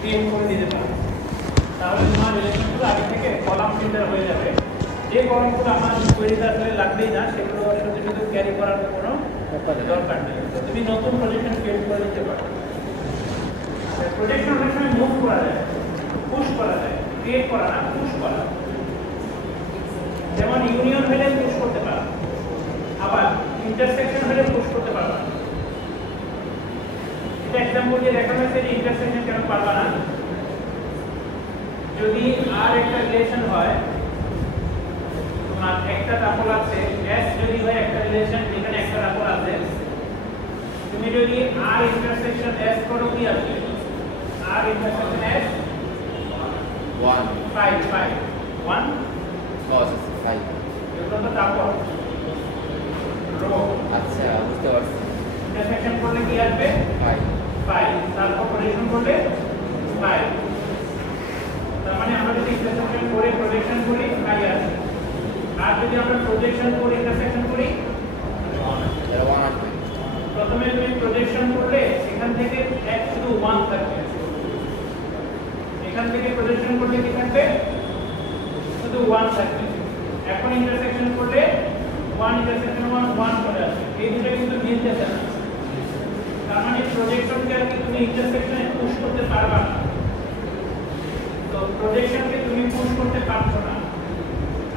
Create করে দিতে পারো। তাহলে তোমার রিলেশনগুলো আগে থেকে কলাম ফিল্টার হয়ে যাবে। যে কলামগুলো আমার কোয়েরিতে আসলে লাগবেই না সেগুলো শুধু শুধু ক্যারি করার কোনো দরকার নেই। তুমি নতুন প্রজেকশন ক্রিয়েট করে দিতে পারো। প্রজেকশন অনেক সময় মুভ করা যায়, পুশ করা যায়, ক্রিয়েট করা না, পুশ করা। যেমন ইউনিয়ন হলে পুশ করতে পারো, আবার ইন্টারসেকশন হলে পুশ করতে পারবা। এটা এক্সাম্পল দিয়ে দেখানো হয়েছে যে ইন্টারসেকশন কেন পারবা না। যদি আর একটা রিলেশন হয়, তোমার একটা টাপল আছে, এস যদি হয় একটা রিলেশন যেখানে একটা টাপল আছে, তুমি যদি আর ইন্টারসেকশন এস করো কি আসবে? আর ইন্টারসেকশন এস 1 5 1 cos 5 এগুলো তো টাপল রো। আচ্ছা বুঝতে পারছি। ইন্টারসেকশন করলে কি আসবে? 5 তারপর প্রজেকশন করলে 5। তার মানে আমরা যদি ইন্টারসেকশন করে প্রজেকশন করি 5 আসবে। আর যদি আমরা প্রজেকশন করে ইন্টারসেকশন করি 1 আসবে। প্রথমে তুমি প্রজেকশন করলে এখান থেকে এক শুধু 1 থাকবে, এখান থেকে প্রজেকশন করলে কি থাকবে? শুধু 1 থাকবে। এখন ইন্টারসেকশন করলে 1 ইন্টারসেকশন 1 চলে আসবে। এই দুটো কিন্তু মিলতেছে না। তার মানে প্রজেকশনকে আর কি তুমি ইন্টারসেকশনে পুশ করতে পারবা না। তো প্রজেকশনকে তুমি পুশ করতে পারছো না।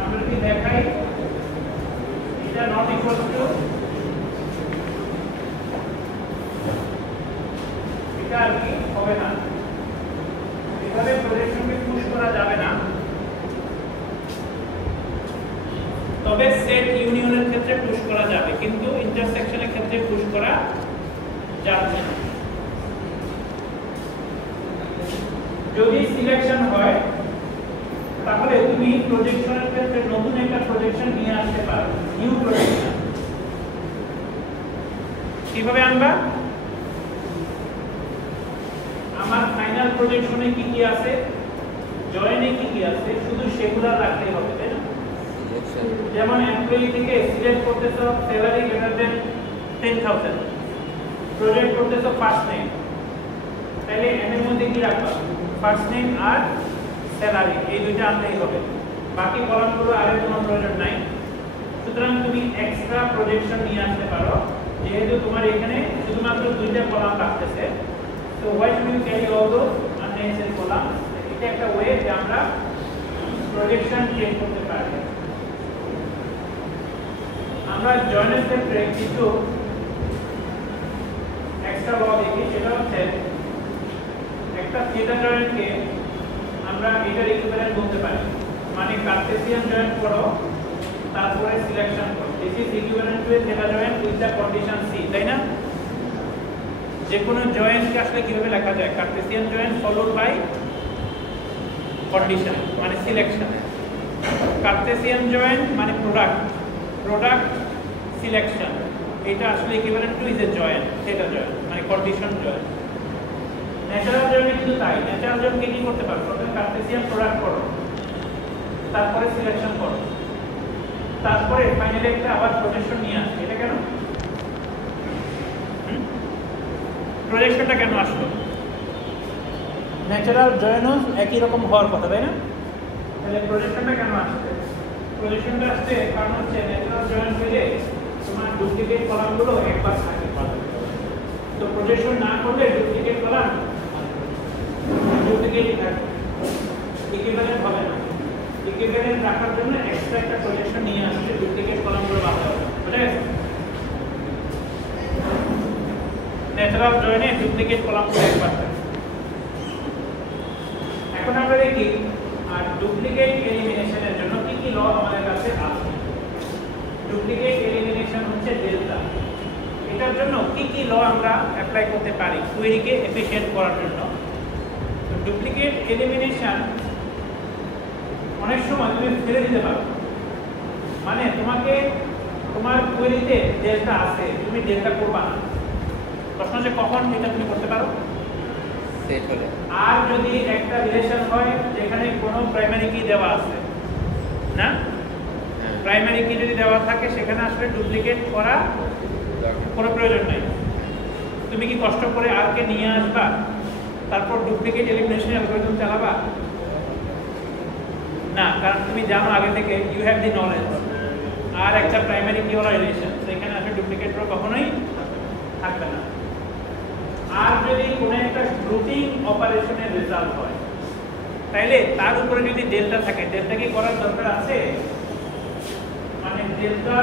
আমরা যদি দেখাই এটা নট ইকুয়াল টু এটা আর কি হবে না। এভাবে প্রজেকশনকে পুশ করা যাবে না। তবে সেট ইউনিয়নের ক্ষেত্রে পুশ করা যাবে, কিন্তু ইন্টারসেকশনের ক্ষেত্রে পুশ করা যাবে না। যদি সিলেকশন হয় তাহলে তুমি প্রজেকশনের ক্ষেত্রে নতুন একটা প্রজেকশন নিয়ে আসতে পারো, নিউ প্রজেকশন। কিভাবে আনবা? আমার ফাইনাল প্রজেকশনে কি কি আছে, জয়েনে কি কি আছে, শুধু সেগুলো রাখলেই হবে, তাই না? যেমন এমপ্লয়ি থেকে সিলেক্ট করতেছো স্যালারি গ্রেটার দেন 10,000, প্রজেক্ট করতেছো ফার্স্ট নেম, তাহলে এম এর মধ্যে কি রাখবা? ফার্স্ট নেম আর স্যালারি, এই দুইটা আনতেই হবে। বাকি কলামগুলো আর কোনো প্রয়োজন নাই। সুতরাং তুমি এক্সট্রা প্রজেকশন নিয়ে আসতে পারো, যেহেতু তোমার এখানে শুধুমাত্র দুইটা কলাম রাখতেছে। So why should you carry all those unnecessary columns? এটা একটা ওয়ে যে আমরা প্রজেকশন চেঞ্জ করতে পারি। আমরা জয়েনের ক্ষেত্রে কিছু এক্সট্রা ল দেখি, সেটা হচ্ছে একটা থিটা জয়েন্টকে আমরা এটার ইকুইভ্যালেন্ট বলতে পারি। মানে কার্টেসিয়ান জয়েন্ট করো তারপরে সিলেকশন করো, this is equivalent to a theta join with the condition C, তাই না? যে কোনো জয়েন্টকে আসলে কিভাবে লেখা যায়? Cartesian join followed by condition মানে সিলেকশন। কার্টেসিয়ান জয়েন্ট মানে প্রোডাক্ট সিলেকশন, এটা আসলে equivalent to is a join, theta join মানে কন্ডিশন জয়েন্ট। ন্যাচারাল জয়েন্ট কিন্তু তাই। ন্যাচারাল জয়েন্টকে কি করতে পারো? প্রথমে কার্টেসিয়ান প্রোডাক্ট করো, তারপরে সিলেকশন করো, তারপরে ফাইনালি একটা আবার প্রজেকশন নিয়ে আসো। এটা কেন? প্রজেকশনটা কেন আসলো? ন্যাচারাল জয়েন্টও একই রকম হওয়ার কথা, তাই না? তাহলে প্রজেকশনটা কেন আসছে? প্রজেকশনটা আসছে কারণ হচ্ছে ন্যাচারাল জয়েন্ট হলে তোমার ডুপ্লিকেট কলামগুলো একবার থাকে। তো প্রজেকশন না করলে ডুপ্লিকেট কলাম ডুপ্লিকেটই থাকবে, ইকুইভ্যালেন্ট হবে না। ইকুইভ্যালেন্ট রাখার জন্য এক্সট্রা একটা প্রজেকশন নিয়ে আসছে, ডুপ্লিকেট কলামগুলো বাদ দেওয়া হবে। বুঝা গেছে? ন্যাচারাল জয়েনে ডুপ্লিকেট কলামগুলো একবার থাকে। এখন আমরা দেখি আর ডুপ্লিকেট এলিমিনেশনের জন্য কি কি ল আমাদের কাছে আছে। ডুপ্লিকেট এলিমিনেশন হচ্ছে ডেল্টা। এটার জন্য কি কি ল আমরা অ্যাপ্লাই করতে পারি কোয়েরিকে এফিশিয়েন্ট করার জন্য? তো ডুপ্লিকেট এলিমিনেশন অনেক সময় তুমি ফেলে দিতে পারো। মানে তোমার কোয়েরিতে ডেল্টা আছে, তুমি ডেল্টা করবা না। প্রশ্ন হচ্ছে কখন এটা তুমি করতে পারো? সেট হলে। আর যদি একটা রিলেশন হয় যেখানে কোনো প্রাইমারি কি দেওয়া আছে না, প্রাইমারি কি যদি দেওয়া থাকে সেখানে আসলে ডুপ্লিকেট করা কোনো প্রয়োজন নাই। তুমি কি কষ্ট করে আর কে নিয়ে আসবা? তারপর ডুপ্লিকেট এলিমিনেশন অ্যালগরিদম চালাবা না, কারণ তুমি জানো আগে থেকে, ইউ হ্যাভ দি নলেজ। আর একটা প্রাইমারি কি হলো রিলেশন, সেখানে আসলে ডুপ্লিকেট রো কখনোই থাকবে না। আর যদি কোনো একটা গ্রুপিং অপারেশনের রেজাল্ট হয়, তাইলে তার উপরে যদি ডেল্টা থাকে, ডেল্টা কি করার দরকার আছে? মানে ডেল্টা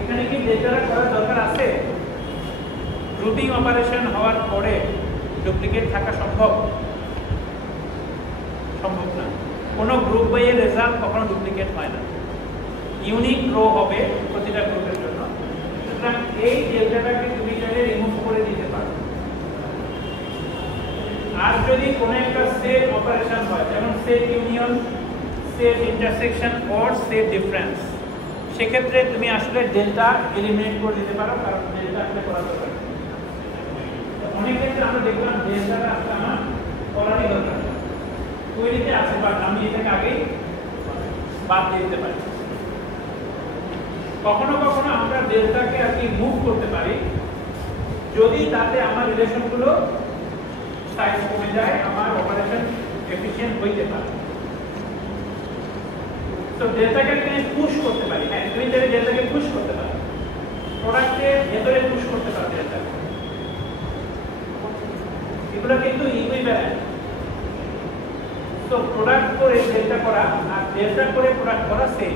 এখানে কি ডেল্টা করার দরকার আছে? গ্রুপিং অপারেশন হওয়ার পরে ডুপ্লিকেট থাকা সম্ভব? সম্ভব না। কোনো গ্রুপ বাইয়ের রেজাল্ট কখনো ডুপ্লিকেট হয় না, ইউনিক রো হবে প্রতিটা গ্রুপের জন্য। সুতরাং এই ডেল্টাটাকে তুমি চাইলে রিমুভ করে দিতে পারো। আর যদি কোনো একটা সেট অপারেশন হয়, যেমন set union, set intersection or set difference, সেক্ষেত্রে তুমি আসলে ডেল্টা এলিমিনেট করে দিতে পারো, কারণ ডেল্টা আসলে করা দরকার। অনেক ক্ষেত্রে আমরা দেখলাম ডেল্টাটা আসলে আমার করারই দরকার, তৈরিতে আছে, বাট আমি এটাকে আগেই বাদ দিয়ে দিতে পারি। কখনো কখনো আমরা ডেল্টাকে আর কি মুভ করতে পারি যদি তাতে আমার রিলেশনগুলো সাইজ কমে যায়, আমার অপারেশন এফিশিয়েন্ট হইতে পারে। তো ডেল্টাকে তুমি পুশ করতে পারি। হ্যাঁ, তুমি চাইলে ডেল্টাকে পুশ করতে পারো, প্রোডাক্টের ভেতরে পুশ করতে পারো ডেল্টাকে। এগুলো কিন্তু ইকুইভ্যালেন্ট। তো প্রোডাক্ট করে ডেল্টা করা আর ডেল্টা করে প্রোডাক্ট করা সেম।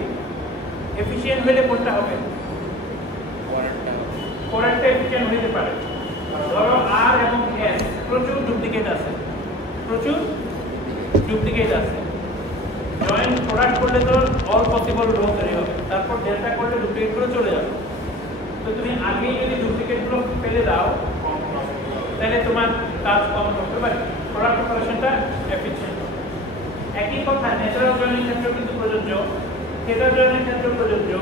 এফিশিয়েন্ট হলে কোনটা হবে? প্রোডাক্টটা এফিশিয়েন্ট হতে পারে। ধরো আর এবং এস প্রচুর ডুপ্লিকেট আছে, প্রচুর ডুপ্লিকেট আছে। জয়েন্ট প্রোডাক্ট করলে তো অল পসিবল রো তৈরি হবে, তারপর ডেল্টা করলে ডুপ্লিকেটগুলো চলে যাবে। তো তুমি আগেই যদি ডুপ্লিকেটগুলো ফেলে দাও, তাহলে তোমার কাজ কম করতে পারে, প্রোডাক্ট অপারেশনটা এফিশিয়েন্ট হবে। একই কথা ন্যাচারাল জয়েনের ক্ষেত্রেও কিন্তু প্রযোজ্য, থিয়েটার জয়েনের ক্ষেত্রেও প্রযোজ্য।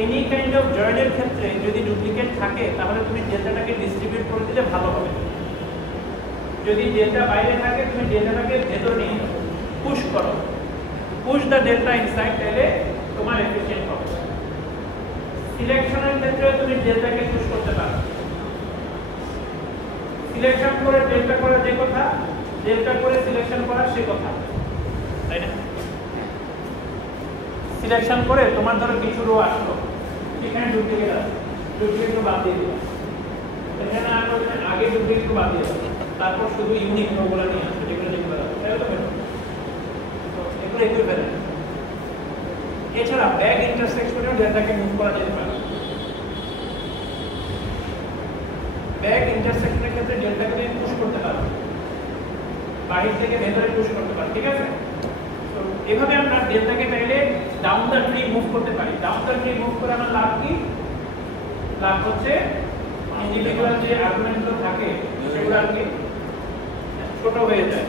এনি কাইন্ড অফ জয়েনের ক্ষেত্রে যদি ডুপ্লিকেট থাকে, তাহলে তুমি ডেল্টাটাকে ডিস্ট্রিবিউট করে দিলে ভালো হবে। যদি ডেল্টা বাইরে থাকে, তুমি ডেল্টাটাকে ভেতরে নিয়ে যাও, পুশ করো, পুশ দ্য ডেল্টা ইনসাইড, তাহলে তোমার এফিশিয়েন্ট হবে। সিলেকশনের ক্ষেত্রে তুমি ডেল্টাকে পুশ করতে পারো। সিলেকশন করে ডেল্টা করা যে কথা, ডেল্টা করে সিলেকশন করা সে কথা, তাই না? সিলেকশন করে তোমার ধরো কিছু রো আসলো, সেখানে ডুপ্লিকেট আছে, ডুপ্লিকেট বাদ দিয়ে দিলাম। এখানে আগে ডুপ্লিকেট বাদ দিয়ে দিলাম, তারপর শুধু ইউনিক রোগুলো নিয়ে আসবে, যেগুলো যেগুলো আছে, তাই তো? এগুলো ইকুইভ্যালেন্ট। এছাড়া ব্যাক ইন্টারসেকশনেও ডেল্টাকে মুভ করা যেতে পারে। ব্যাক ইন্টারসেকশনের ক্ষেত্রে ডেল্টাকে তুমি পুশ করতে পারো, বাহির থেকে ভেতরে পুশ করতে পারো, ঠিক আছে? তো এভাবে আমরা ডেল্টাকে চাইলে ডাউন দ্য ট্রি মুভ করতে পারি। ডাউন দ্য ট্রি মুভ করে আমার লাভ কি? লাভ হচ্ছে ইন্ডিভিজুয়াল যে আর্গুমেন্টগুলো থাকে সেগুলো আর কি ছোট হয়ে যায়।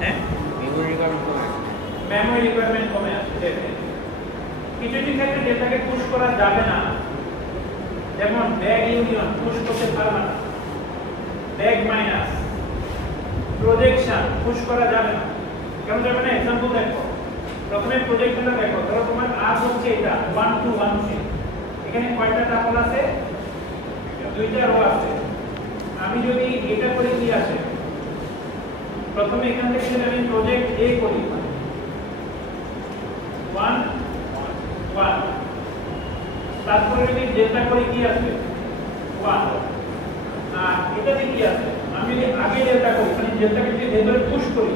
হ্যাঁ, মেমোরি রিকোয়ারমেন্ট কমে আসে। কিছু কিছু ক্ষেত্রে ডেটাকে পুশ করা যাবে না, যেমন ব্যাগ ইউনিয়ন পুশ করতে পারবে না, ব্যাগ মাইনাস, প্রজেকশন পুশ করা যাবে না। কেমন যাবে না? এক্সাম্পল দেখো, প্রথমে প্রজেকশনটা দেখো। ধরো তোমার আর হচ্ছে এটা 1 2 1 3, এখানে কয়টা টাপল আছে? দুইটা রো আছে। আমি যদি এটা করে কি আসে, প্রথমে এখান থেকে যদি আমি প্রজেক্ট এ করি 1 1, তারপরে যদি ডেল্টা করে কি আসে 1, আর এটাতে কি আসে? আমি যদি আগে ডেল্টা করি, মানে ডেল্টাকে যদি ভেতরে পুশ করি,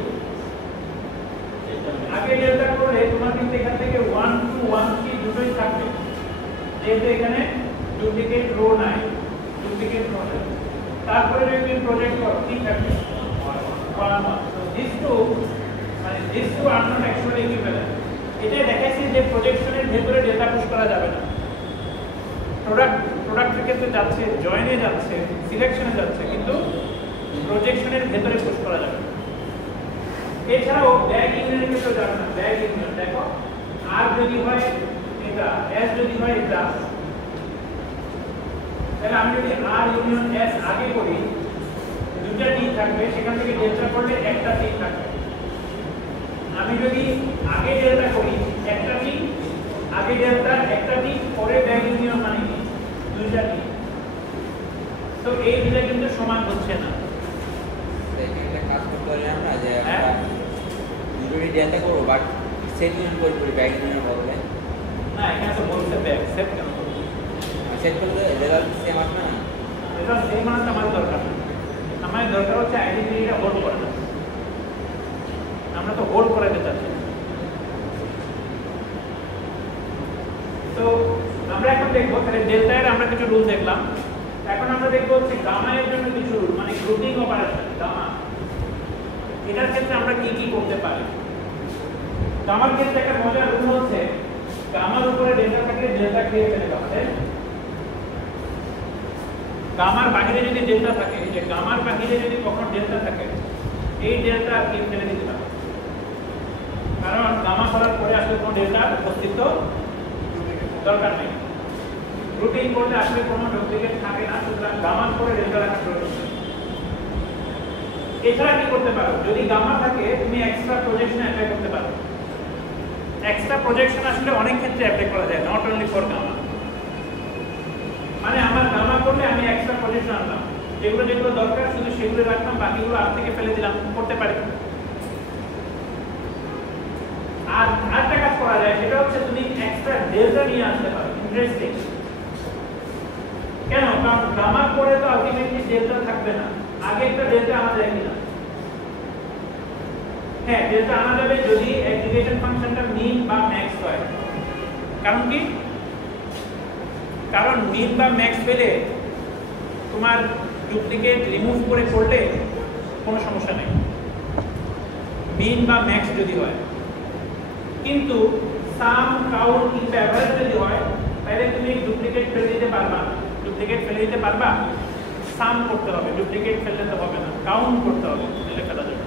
আগে ডেল্টা করলে তোমার কিন্তু এখান থেকে 1 2 1 3 দুটোই থাকবে, যেহেতু এখানে ডুপ্লিকেট রো নাই, ডুপ্লিকেট রো নাই। তারপরে যদি তুমি প্রজেক্ট করো কি থাকবে? 1 1। So these two are not actually equivalent. এটাই দেখাইছি যে প্রজেকশনের ভেতরে ডেটা পুশ করা যাবে না। প্রোডাক্টের ক্ষেত্রে যাচ্ছে, জয়েনে যাচ্ছে, সিলেকশনে যাচ্ছে, কিন্তু প্রজেকশনের ভেতরে পুশ করা যাবে না। এছাড়াও ব্যাগ ইউনিয়নের ক্ষেত্রে যাবে না। ব্যাগ ইউনিয়ন দেখো, আর যদি হয় এটা, এস যদি হয় এটা, তাহলে আমি যদি আর ইউনিয়ন এস আগে করি, দুটো টি থাকবে, সেখান থেকে ডেল্টা করলে একটা টি থাকবে। আমি যদি আগে ডেল্টা করি একটা টি, আগে ডেল্টা একটা টি, পরে ব্যাগ ইউনিয়ন মানে কি দুইটা টি। তো এই দুটো কিন্তু সমান হচ্ছে না। সেটিংটা কাজ করতে পারি আমরা যে হ্যাঁ? আমরা দুটোরই ডেটা করবো বাট সেট ইউনিয়ন করি ব্যাক ইউনিয়ন বদলে না, এখানে তো বলছে ব্যাক সেট কেন? সেট করলে রেজাল্ট সেম আসবে না। এটা সেই মানটা আমার দরকার না। আমার দরকার হচ্ছে আইডেন্টিটিটা হোল্ড করা। আমরা তো হোল্ড করাতে চাচ্ছি। তো আমরা এখন দেখবো তাহলে ডেল্টা এর আমরা কিছু রুল দেখলাম। এখন আমরা দেখবো হচ্ছে গামা এর জন্য কিছু রুল, মানে গ্রুপিং অপারেশন গামা। এটার ক্ষেত্রে আমরা কি কি করতে পারি? গামার ক্ষেত্রে একটা মজার রুল হচ্ছে গামার উপরে ডেল্টা থাকলে ডেল্টা ক্রিয়েট হয়ে যাবে। গামার বাইরে যদি ডেল্টা থাকে, যে গামার বাইরে যদি কখনো ডেল্টা থাকে, এই ডেল্টা আর কি ফেলে দিতে পারে, কারণ গামা করার পরে আসলে কোনো ডেল্টার অস্তিত্ব দরকার নেই। রুটিন করলে আসলে কোনো ডুপ্লিকেট থাকে না, সুতরাং গামার পরে ডেল্টা রাখা প্রয়োজন। এছাড়া কি করতে পারো? যদি গামা থাকে তুমি এক্সট্রা প্রজেকশন অ্যাপ্লাই করতে পারো। এক্সট্রা প্রজেকশন আসলে অনেক ক্ষেত্রে অ্যাপ্লাই করা যায়, নট অনলি ফর গামা। মানে আমার গামা করলে আমি এক্সট্রা প্রজেকশন আনলাম, যেগুলো যেগুলো দরকার শুধু সেগুলো রাখলাম, বাকিগুলো আর থেকে ফেলে দিলাম, করতে পারি। আর আরেকটা কাজ করা যায়, সেটা হচ্ছে তুমি এক্সট্রা ডেল্টা নিয়ে আসতে পারো। ইন্টারেস্টিং। কেন? কারণ গামার পরে তো আলটিমেটলি ডেল্টা থাকবে না, আগে একটা ডেল্টা আনা যায় কিনা? হ্যাঁ, ডেল্টা আনা যাবে যদি অ্যাগ্রিগেশন ফাংশনটা মিন বা ম্যাক্স হয়। কারণ কি? কারণ মিন বা ম্যাক্স পেলে তোমার ডুপ্লিকেট রিমুভ করে করলে কোনো সমস্যা নেই, মিন বা ম্যাক্স যদি হয়। কিন্তু সাম কাউন্ট কিংবা অ্যাভারেজ যদি হয়, তাহলে তুমি ডুপ্লিকেট ফেলে দিতে পারবা। ডুপ্লিকেট ফেলে দিতে পারবা, সাম করতে হবে, ডুপ্লিকেট ফেললে তো হবে না, কাউন্ট করতে হবে তাহলে ফেলা যাবে।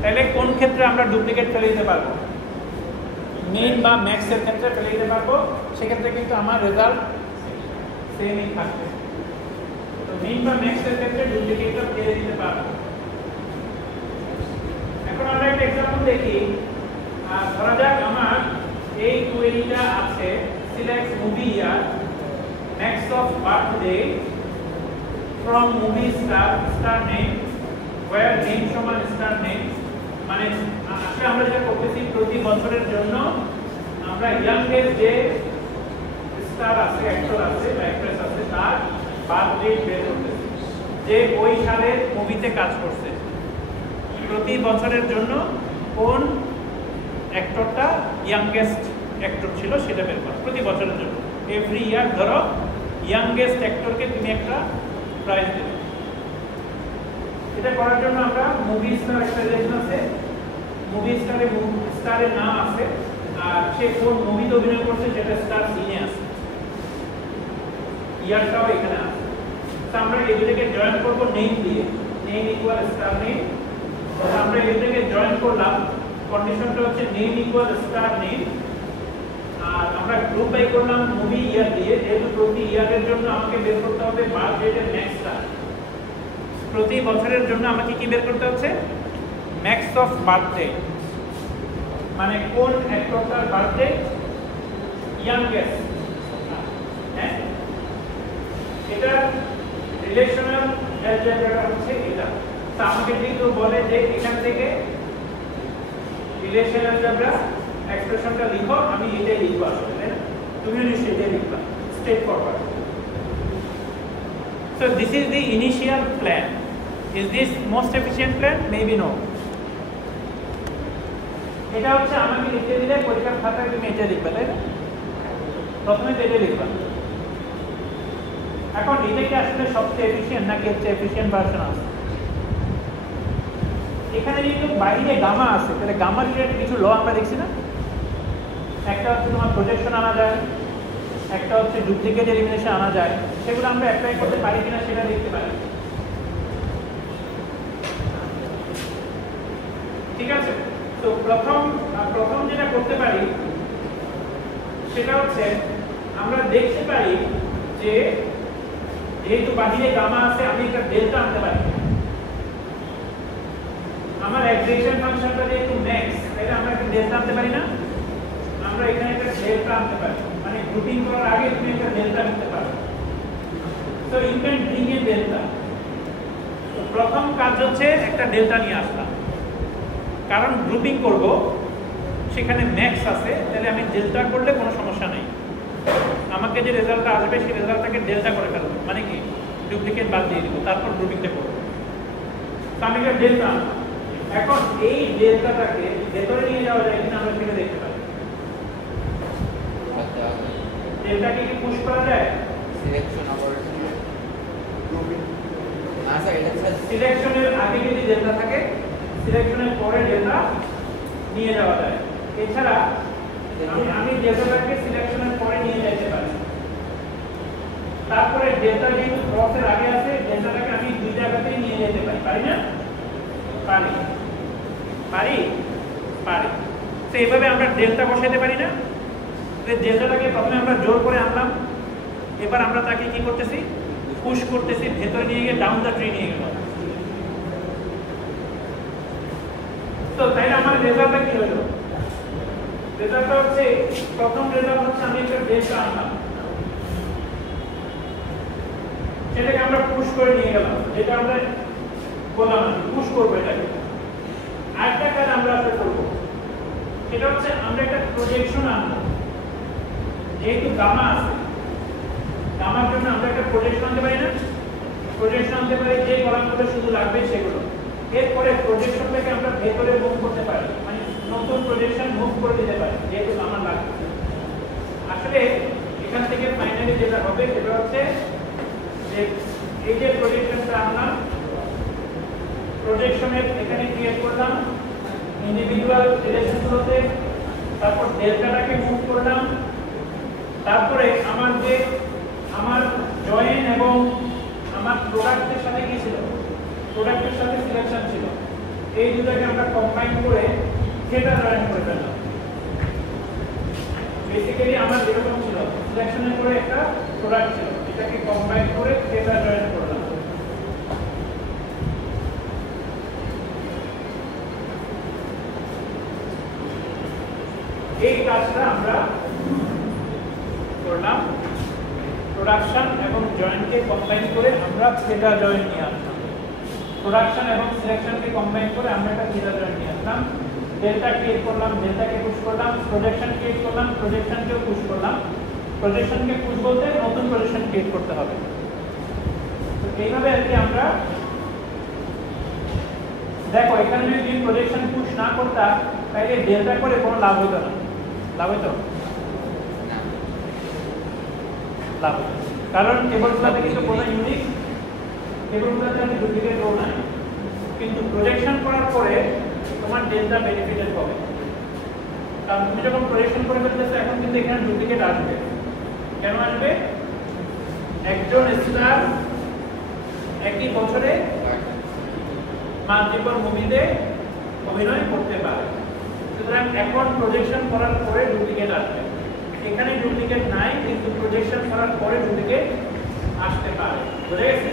তাহলে কোন ক্ষেত্রে আমরা ডুপ্লিকেট ফেলে দিতে পারবো? মিন বা ম্যাক্স এর ক্ষেত্রে ফেলে দিতে পারবো, সেক্ষেত্রে কিন্তু আমার রেজাল্ট সেমই থাকবে। তো মিন বা ম্যাক্স এর ক্ষেত্রে ডুপ্লিকেটটা ফেলে দিতে পারবো। এখন আমরা একটা एग्जांपल দেখি। ধরা যাক আমার এই কোয়েরিটা আছে, select movie year, max of birthday from movie star name, where name সমান স্টার নেম। মানে আসলে আমরা যেটা করতেছি, প্রতি বছরের জন্য আমরা ইয়াংগেস্ট যে স্টার আছে, অ্যাক্টর আছে বা অ্যাক্ট্রেস আছে, তার বার্থডে বের করতেছি, যে ওই সালে মুভিতে কাজ করছে। প্রতি বছরের জন্য কোন অ্যাক্টরটা ইয়াংগেস্ট অ্যাক্টর ছিল সেটা বের করো, প্রতি বছরের জন্য। এভরি ইয়ার ধরো ইয়াংগেস্ট অ্যাক্টরকে তুমি একটা প্রাইজ দেবে। এটা করার জন্য আমরা মুভি স্টার একটা রিলেশন আছে, মুভি স্টারের নাম আছে, আর সে কোন মুভিতে অভিনয় করছে সেটা স্টার সিনে আছে, ইয়ারটাও এখানে আছে। তো আমরা এই দুটোকে জয়েন করব নেম দিয়ে, নেম ইকুয়াল স্টার নেম। আমরা এই দুটোকে জয়েন করলাম, কন্ডিশনটা হচ্ছে নেম ইকুয়াল স্টার নেম। আর আমরা গ্রুপ বাই করলাম মুভি ইয়ার দিয়ে, যেহেতু প্রতি ইয়ারের জন্য আমাকে বের করতে হবে বার্থ ডেটের ম্যাক্সটা। প্রতি বছরের জন্য আমাকে কি বের করতে হচ্ছে? ম্যাক্স অফ বার্থডে, মানে কোন অ্যাক্টরটার বার্থডে ইয়াংগেস্ট। হ্যাঁ, এটা রিলেশনাল অ্যালজেব্রাটা হচ্ছে এটা। তো আমাকে যেহেতু বলে যে এখান থেকে রিলেশনাল অ্যালজেব্রা এক্সপ্রেশনটা লিখো, আমি এটাই লিখবো আসলে, তাই না? তুমিও নিশ্চয়ই এটাই লিখবা, straight forward. So this is the initial plan. Is this most efficient plan? Maybe no. এটা হচ্ছে আমাকে লিখতে দিলে পরীক্ষার খাতায় তুমি এটা লিখবে, তাই না? প্রথমে তো এটা লিখবা। এখন এটা কি আসলে সবচেয়ে এফিশিয়েন্ট নাকি হচ্ছে এফিশিয়েন্ট ভার্সন আছে? এখানে যেহেতু বাইরে গামা আছে, তাহলে গামা রিলেটেড কিছু ল আমরা দেখছি না? একটা হচ্ছে তোমার প্রজেকশন আনা যায়, একটা হচ্ছে ডুপ্লিকেট এলিমিনেশন আনা যায়, সেগুলো আমরা অ্যাপ্লাই করতে পারি কিনা সেটা দেখতে পারি। ঠিক আছে? তো প্রথম যেটা করতে পারি সেটা হচ্ছে আমরা দেখতে পারি যে যেহেতু বাহিরে গামা আছে, আমি একটা ডেল্টা আনতে পারি। আমার অ্যাগ্রিগেশন ফাংশনটা যেহেতু ম্যাক্স, তাহলে আমরা একটা ডেল্টা আনতে পারি না? আমরা এখানে একটা ডেল্টা আনতে পারি, মানে গ্রুপিং করার আগে তুমি একটা ডেল্টা নিতে পারো। তো So you can bring in delta. প্রথম কাজ হচ্ছে একটা ডেল্টা নিয়ে আসলাম, কারণ গ্রুপিং করব সেখানে ম্যাক্স আছে, তাহলে আমি ডেল্টা করলে কোনো সমস্যা নেই। আমাকে যে রেজাল্টটা আসবে সেই রেজাল্টটাকে ডেল্টা করে ফেলবো, মানে কি ডুপ্লিকেট বাদ দিয়ে দিব, তারপর গ্রুপিংটা করবো। তো আমি একটা ডেল্টা, এখন এই ডেল্টাটাকে ভেতরে নিয়ে যাওয়া যায় কিনা আমরা সেটা দেখতে পারি। ডেল্টাকে কি পুশ করা যায়? সিলেকশন অপারেশন আচ্ছা, এটা সিলেকশনের আগে যদি ডেল্টা থাকে, সিলেকশনের পরে ডেল্টা নিয়ে যাওয়া যায়। এছাড়া আমি ডেল্টাটাকে সিলেকশনের পরে নিয়ে যেতে পারি। তারপরে ডেল্টা যেহেতু ক্রসের আগে আছে, ডেল্টাটাকে আমি দুই জায়গাতেই নিয়ে যেতে পারি, পারি না? পারি পারি পারি। তো এইভাবে আমরা ডেল্টা বসাইতে পারি না? ডেল্টাটাকে প্রথমে আমরা জোর করে আনলাম, এবার আমরা তাকে কি করতেছি, পুশ করতেছি, ভেতরে নিয়ে গিয়ে ডাউন দ্য ট্রি নিয়ে গেল। তো তাই আমার রেজাল্টটা কি হলো? রেজাল্টটা হচ্ছে, প্রথম রেজাল্ট হচ্ছে আমি একটা ডেল্টা আনলাম, সেটাকে আমরা পুশ করে নিয়ে গেলাম, যেটা আমরা বললাম পুশ করবো এটাকে। আরেকটা কাজ আমরা করবো, সেটা হচ্ছে আমরা একটা প্রজেকশন আনবো। যেহেতু গামা আছে, গামার জন্য আমরা একটা প্রজেকশন আনতে পারি না? প্রজেকশন আনতে পারি, যে কলামগুলো শুধু লাগবে সেগুলো। এরপরে প্রজেকশনটাকে আমরা ভেতরে মুভ করতে পারি, মানে নতুন প্রজেকশন মুভ করে দিতে পারি, যেহেতু গামা লাগবে। আসলে এখান থেকে ফাইনালি যেটা হবে সেটা হচ্ছে যে এই যে প্রজেকশনটা আনলাম, প্রজেকশনের এখানে ক্রিয়েট করলাম ইন্ডিভিজুয়াল রিলেশনগুলোতে, তারপর ডেল্টাটাকে মুভ করলাম, তারপরে আমার জয়েন এবং আমার প্রোডাক্টের সাথে কি ছিল, প্রোডাক্টের সাথে সিলেকশন ছিল, এই দুটোকে আমরা কম্বাইন করে থিটা জয়েন করে ফেললাম। বেসিক্যালি আমার যেরকম ছিল, সিলেকশনের পরে একটা প্রোডাক্ট ছিল, এটাকে কম্বাইন করে থিটা জয়েন করলাম। এই কাজটা আমরা করলাম, প্রোডাকশন এবং জয়েন্টকে কম্বাইন করে আমরা থিটা জয়েন্ট নিয়ে আসলাম। প্রোডাকশন এবং সিলেকশনকে কম্বাইন করে আমরা একটা থিটা জয়েন্ট নিয়ে আসলাম। ডেল্টা ক্রিয়েট করলাম, ডেল্টাকে পুশ করলাম, প্রজেকশন ক্রিয়েট করলাম, প্রজেকশনকেও পুশ করলাম। প্রজেকশনকে পুশ বলতে নতুন প্রজেকশন ক্রিয়েট করতে হবে। তো এইভাবে আর কি আমরা, দেখো এখানে যদি প্রজেকশন পুশ না করতাম তাহলে ডেল্টা করে কোনো লাভ হতো না। লাভ হতো? লাভ হতো, কারণ টেবলগুলোতে কিন্তু কোনো ইউনিক, টেবলগুলোতে আমি ডুপ্লিকেট রো নাই, কিন্তু প্রজেকশন করার পরে তোমার ডেল্টা বেনিফিটেড হবে। কারণ তুমি যখন প্রজেকশন করে ফেলতেছো, এখন কিন্তু এখানে ডুপ্লিকেট আসবে। কেন আসবে? একজন স্টার একই বছরে মাল্টিপল মুভিতে অভিনয় করতে পারে, সুতরাং এখন প্রজেকশন করার পরে ডুপ্লিকেট আসবে। এখানে ডুপ্লিকেট নাই, কিন্তু প্রজেকশন করার পরে ডুপ্লিকেট আসতে পারে, বুঝে গেছে?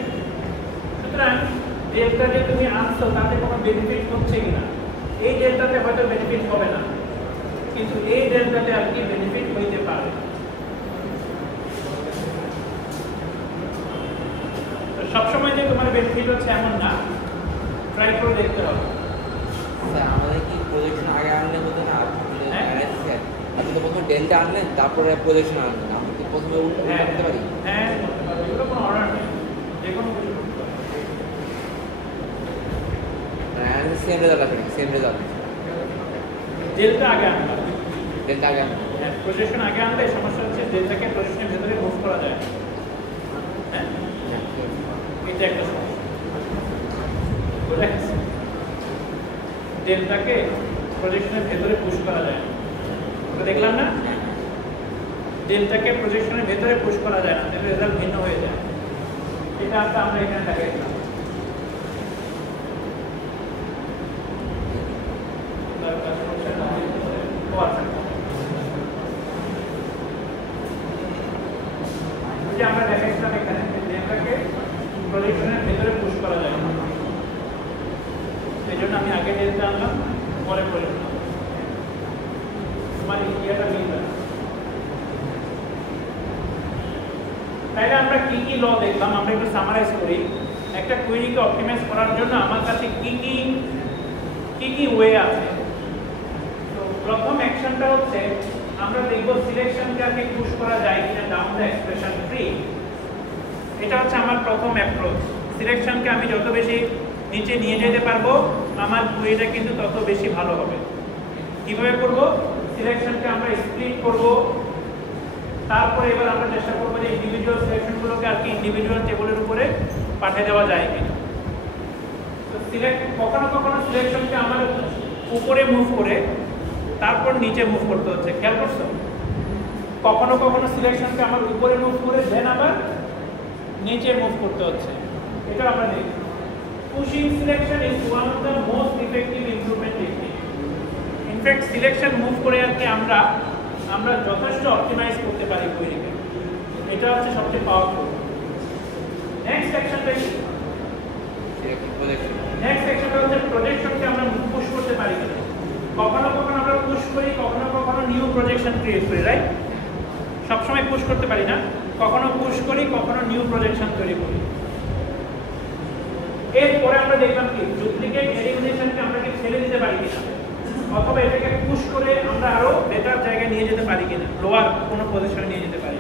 সুতরাং ডেল্টা যে তুমি আনছো তাতে কোনো বেনিফিট হচ্ছে কিনা, এই ডেল্টাতে হয়তো বেনিফিট হবে না, কিন্তু এই ডেল্টাতে আর কি বেনিফিট হইতে পারে। তো সবসময় যে তোমার বেনিফিট হচ্ছে এমন না, ট্রাই করে দেখতে হবে। স্যার আমাদের কি প্রজেকশন আগে আনলে হতো না? আপনি তো প্রথমে ডেল্টা আনলেন, তারপরে প্রজেকশন আনলেন, আমরা কি প্রথমে উল্টো করতে পারি? হ্যাঁ করতে পারি, এগুলো কোনো অর্ডার নেই, যে কোনো কিছু করতে পারি। সেম রেজাল্ট আসবে, সেম রেজাল্ট। ডেল্টা আগে আনলাম, ডেল্টা আগে আনলেন, হ্যাঁ প্রজেকশন আগে আনলে সমস্যা হচ্ছে ডেল্টাকে প্রজেকশনের ভেতরে মুভ করা যায়। হ্যাঁ এটা একটা সমস্যা, বুঝে গেছে? ডেল্টাকে প্রজেকশনের ভেতরে পুশ করা যায়, আমরা দেখলাম না? ডেল্টাকে প্রজেকশনের ভেতরে পুশ করা যায় না, তাহলে রেজাল্ট ভিন্ন হয়ে যায়। এটা আমরা এখানে দেখাইলাম। আমরা দেখাইছিলাম এখানে ডেল্টাকে প্রজেকশনের ভেতরে পুশ করা যায় না, এই জন্য আমি আগে ডেল্টা আনলাম, পরে প্রজেকশন আনলাম। তোমার ইয়েটা মিলবে না। তাইলে আমরা কি কি ল দেখলাম, আমরা একটু সামারাইজ করি। একটা কোয়েরিকে অপটিমাইজ করার জন্য আমার কাছে কি কি ওয়ে আছে। তো প্রথম অ্যাকশনটা হচ্ছে আমরা দেখব সিলেকশনকে আগে পুশ করা যায় কিনা ডাউন দ্য এক্সপ্রেশন ট্রি। এটা হচ্ছে আমার প্রথম অ্যাপ্রোচ। সিলেকশনকে আমি যত বেশি নিচে নিয়ে যেতে পারবো আমার কোয়েরিটা কিন্তু তত বেশি ভালো হবে। কিভাবে করব? সিলেকশনকে আমরা স্প্লিট করব, তারপরে এবার আমরা চেষ্টা করবো যে ইন্ডিভিজুয়াল সিলেকশনগুলোকে আর কি ইন্ডিভিজুয়াল টেবিলের উপরে পাঠিয়ে দেওয়া যায় কিনা। তো কখনো কখনো সিলেকশনকে আমার উপরে মুভ করে তারপর নিচে মুভ করতে হচ্ছে, খেয়াল করছো? কখনো কখনো সিলেকশনকে আমার উপরে মুভ করে দেন আবার নিচে মুভ করতে হচ্ছে, এটা আমরা দেখি। Pushing selection is one of the most effective improvement technique. In fact selection move করে আর কি আমরা যথেষ্ট অপটিমাইজ করতে পারি কোয়েরিকে, এটা হচ্ছে সবচেয়ে পাওয়ারফুল। নেক্সট সেকশনটা কি? নেক্সট সেকশনটা হচ্ছে প্রজেকশনকে আমরা পুশ করতে পারি কিনা। কখনো কখনো আমরা পুশ করি, কখনো কখনো নিউ প্রজেকশন ক্রিয়েট করি, রাইট? সবসময় পুশ করতে পারি না, কখনো পুশ করি, কখনো নিউ প্রজেকশন তৈরি করি। এরপরে আমরা দেখলাম কি ডুপ্লিকেট এলিমিনেশনকে আমরা কি ফেলে দিতে পারি কিনা, অথবা এটাকে পুশ করে আমরা আরো বেটার জায়গায় নিয়ে যেতে পারি কিনা, লোয়ার কোনো পজিশনে নিয়ে যেতে পারি।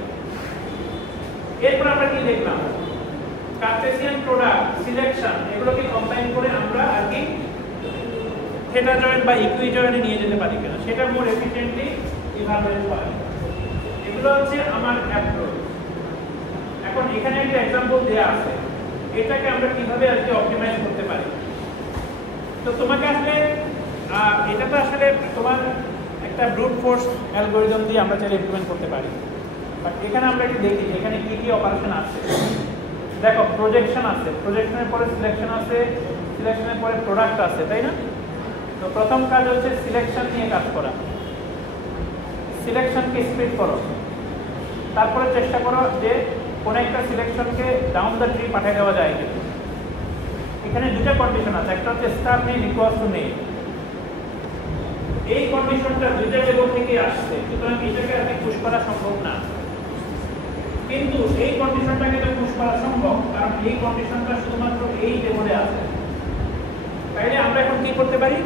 এরপর আমরা কি দেখলাম? কার্টেসিয়ান প্রোডাক্ট, সিলেকশন, এগুলোকে কম্বাইন করে আমরা আর কি থিটা জয়েন্ট বা ইকুই জয়েন্টে নিয়ে যেতে পারি কিনা, সেটা মোর এফিশিয়েন্টলি ইভালুয়েট হয়। এগুলো হচ্ছে আমার অ্যাপ্রোচ। এখন এখানে একটা एग्जांपल দেয়া আছে, এটাকে আমরা কিভাবে আর কি অপটিমাইজ করতে পারি। তো তোমাকে আসলে এটা তো আসলে তোমার একটা ব্রুট ফোর্স অ্যালগরিদম দিয়ে আমরা চাইলে ইমপ্লিমেন্ট করতে পারি, বাট এখানে আমরা একটু দেখি যে এখানে কি কি অপারেশন আছে। দেখো, প্রজেকশন আছে, প্রজেকশনের পরে সিলেকশন আছে, সিলেকশনের পরে প্রোডাক্ট আছে, তাই না? তো প্রথম কাজ হচ্ছে সিলেকশন নিয়ে কাজ করা। সিলেকশনকে স্প্লিট করো, তারপরে চেষ্টা করো যে কোন একটা সিলেকশনকে ডাউন দ্য ট্রি পাঠিয়ে দেওয়া যায় কিনা। এখানে দুটো কন্ডিশন আছে, একটা হচ্ছে star name equals to name. এই কন্ডিশনটা দুইটা টেবিল থেকে আসছে, সুতরাং এটাকে আর কি পুশ করা সম্ভব না। কিন্তু এই কন্ডিশনটাকে তো পুশ করা সম্ভব, কারণ এই কন্ডিশনটা শুধুমাত্র এই টেবিলে আছে। তাইলে আমরা এখন কি করতে পারি?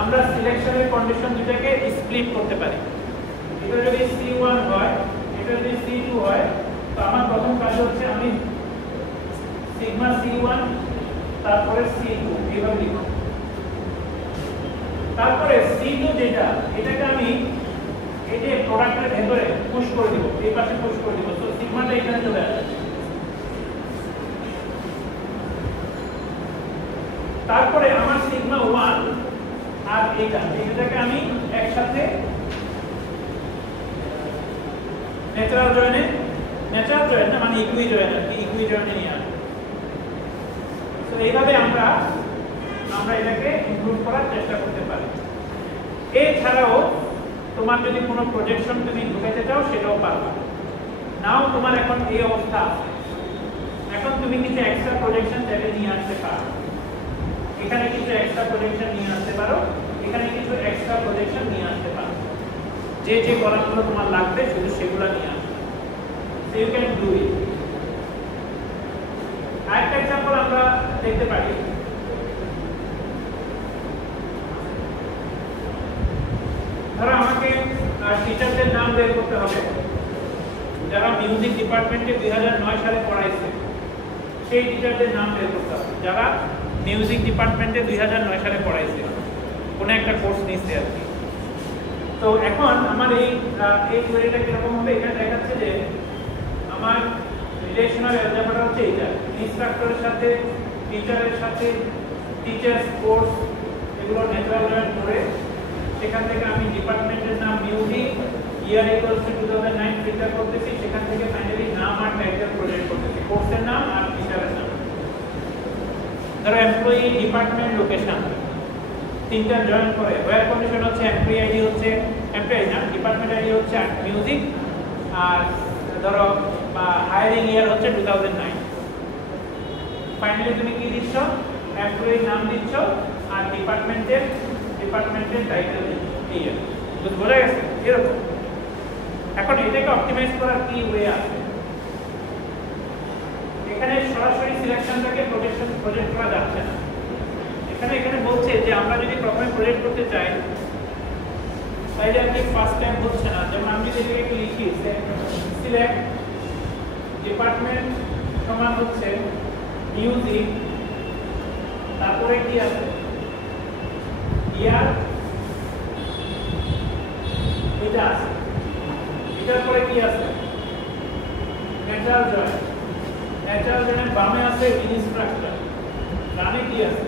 আমরা সিলেকশনের কন্ডিশন দুটাকে স্প্লিট করতে পারি। এটা যদি C1 হয়, এটা যদি C2 হয়, তো আমার প্রথম কাজ হচ্ছে আমি সিগমা C1 তারপরে C2 এইভাবে লিখব। তারপরে C2 যেটা, এটাকে আমি এই যে প্রোডাক্টের ভেতরে পুশ করে দিব, এই পাশে পুশ করে দিব, তো সিগমাটা এখানে চলে আসবে। তারপরে আমার সিগমা 1 আর এটাকে আমি একসাথে ন্যাচারাল জয়েন্ট না মানে ইকুই জয়েন্ট আর কি, ইকুই জয়েন্টে নিয়ে আসবো। তো এইভাবে আমরা এটাকে ইমপ্রুভ করার চেষ্টা করতে পারি। এছাড়াও তোমার যদি কোনো প্রজেকশন তুমি ঢুকাইতে চাও সেটাও পারবে। নাও তোমার এখন এই অবস্থা আছে, এখন তুমি কিছু এক্সট্রা প্রজেকশন চাইলে নিয়ে আসতে পারো। এখানে কিছু এক্সট্রা প্রজেকশন নিয়ে আসতে পারো, এখানে কিছু এক্সট্রা প্রজেকশন নিয়ে আসতে পারো। যে যে কলামগুলো তোমার লাগবে শুধু সেগুলো নিয়ে আসবে। So you can do it. আরেকটা एग्जांपल আমরা দেখতে পারি। ধরো আমাকে টিচারদের নাম বের করতে হবে যারা মিউজিক ডিপার্টমেন্টে 2009 সালে পড়াইছে, সেই টিচারদের নাম বের করতে হবে যারা মিউজিক ডিপার্টমেন্টে 2009 সালে পড়াইছে, কোনো একটা কোর্স নিচ্ছে আর কি। তো এখন আমার এই কোয়েরিটা কিরকম হবে? এখানে দেখাচ্ছে যে আমার রিলেশনাল অ্যালজেব্রা হচ্ছে এটা, ইনস্ট্রাক্টরের সাথে, টিচারের সাথে, টিচার্স কোর্স, এগুলো ন্যাচারাল জয়েন্ট করে সেখান থেকে আমি ডিপার্টমেন্টের নাম music, year equals to 2009 filter করতেছি, সেখান থেকে ফাইনালি নাম আর টাইটেল প্রজেক্ট করতেছি, কোর্সের নাম আর টিচারের নাম। ধরো এমপ্লয়ি, ডিপার্টমেন্ট, লোকেশন, তিনটা জয়েন করে। ওয়্যার কন্ডিশন হচ্ছে এমপ্লয়ি আইডি হচ্ছে এমপ্লয়ি না, ডিপার্টমেন্ট আইডি হচ্ছে মিউজিক, আর ধরো হায়ারিং ইয়ার হচ্ছে 2009। ফাইনালি তুমি কি দিচ্ছ? এমপ্লয়ির নাম দিচ্ছ আর ডিপার্টমেন্টের টাইটেল দিচ্ছ। এই বোঝা গেছে? এরকম। এখন এটাকে অপটিমাইজ করার কি ওয়ে আছে? সিলেকশনটাকে প্রজেক্ট করা যাচ্ছে না। এখানে বলছে যে আমরা যদি প্রথমে প্রজেক্ট করতে চাই তাইলে আর কি ফার্স্ট টাইম হচ্ছে না। যেমন আমি যদি এটাকে লিখি সিলেক্ট ডিপার্টমেন্ট সমান হচ্ছে মিউজিক, তারপরে কি আছে ইয়ার, এটা আছে, এটার পরে কি আছে ন্যাচারাল জয়েন্ট। ন্যাচারাল জয়েন্টের বামে আছে ইনস্ট্রাক্টর, ডানে কি আছে,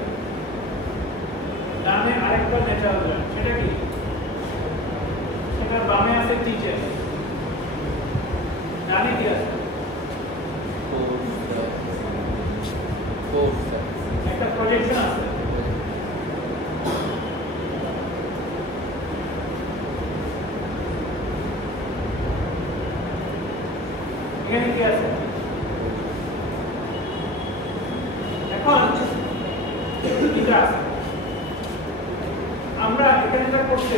ডানে আরেকটা ন্যাচারাল জয়েন্ট, সেটা কি, সেটার বামে আছে টিচার, ডানে কি আছে একটা প্রজেকশন আছে। এখানে কি আছে, এখন এটা আছে। আমরা এখানে যা করতে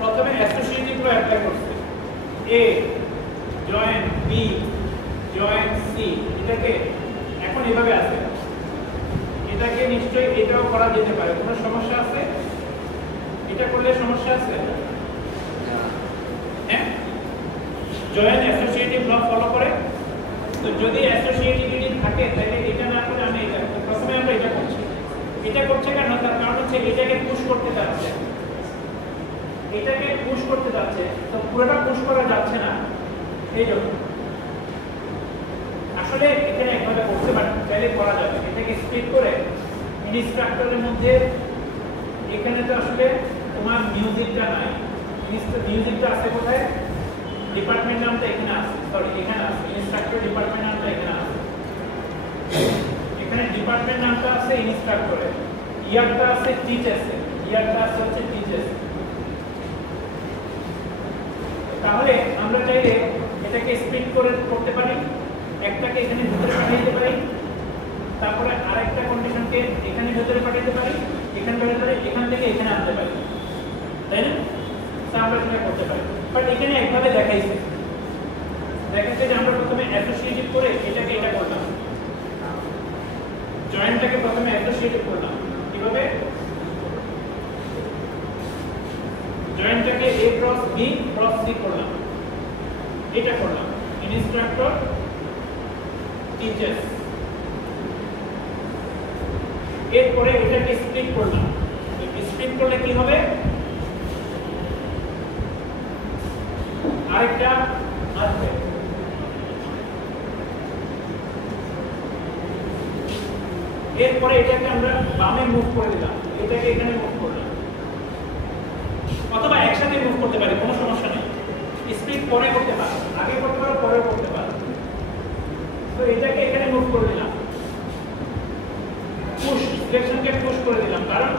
প্রথমে অ্যাসোসিয়েটিভ গুলো অ্যাপ্লাই করতে, এ জয়েন্ট বি জয়েন্ট সি, এটাকে এখন এভাবে আছে, এটাকে নিশ্চয়ই এটাও করা যেতে পারে। কোনো সমস্যা আছে? এটা করলে সমস্যা আছে? হ্যাঁ, জয়েন্ট অ্যাসোসিয়েটিভ ল ফলো করে। তো যদি অ্যাসোসিয়েটিভিটি থাকে তাহলে এটা না করে আমি এটা প্রথমে আমরা এটা করছি। এটা করছে কেন? তার কারণ হচ্ছে এটাকে পুশ করতে যাচ্ছে, এটাকে পুশ করতে যাচ্ছে, তো পুরোটা পুশ করা যাচ্ছে না। এই জন্য আসলে এখানে একভাবে করতে পারেন, চাইলে করা যাবে। এটাকে স্প্লিট করে ইনস্ট্রাক্টরের মধ্যে, এখানে তো আসলে তোমার মিউজিকটা নাই, মিউজিকটা আছে কোথায়, ডিপার্টমেন্ট নামটা এখানে আছে, সরি এখানে আছে, ইনস্ট্রাক্টর ডিপার্টমেন্ট নামটা এখানে আছে, এখানে ডিপার্টমেন্ট নামটা আছে ইনস্ট্রাক্টরের, ইয়ারটা আছে টিচার্সে, ইয়ারটা আছে হচ্ছে টিচার্স। তাহলে আমরা চাইলে এটাকে স্প্লিট করে করতে পারি, একটাকে এখানে ভিতরে পাঠিয়ে দিতে পারি, তারপরে আরেকটা কন্ডিশনকে এখানে ভিতরে পাঠিয়ে দিতে পারি, এখানে পাঠিয়ে পারি, এখান থেকে এখানে আনতে পারি, তাই না? আমরা সেটা করতে পারি। বাট এখানে একভাবে দেখাইছে যে আমরা প্রথমে অ্যাসোসিয়েটিভ করে এটাকে এটা করলাম, জয়েন্টটাকে প্রথমে অ্যাসোসিয়েটিভ করলাম, কিভাবে জয়েন্টটাকে এ ক্রস বি ক্রস সি করলাম, এটা করলাম ইনস্ট্রাক্টর টিচার্স। এরপরে এটাকে স্প্লিট করলাম, স্প্লিট করলে কি হবে, আরেকটা আসবে, এরপরে এটাকে আমরা বামে মুভ করে দিলাম, এটাকে এখানে মুভ করলাম, অথবা একসাথে মুভ করতে পারি, কোনো সমস্যা নেই। স্প্লিট পরে করতে পারো, আগে করতে পারো, পরে করতে পারো। তো এটাকে এখানে মুভ করে দিলাম, পুশ সিলেকশনকে পুশ করে দিলাম, কারণ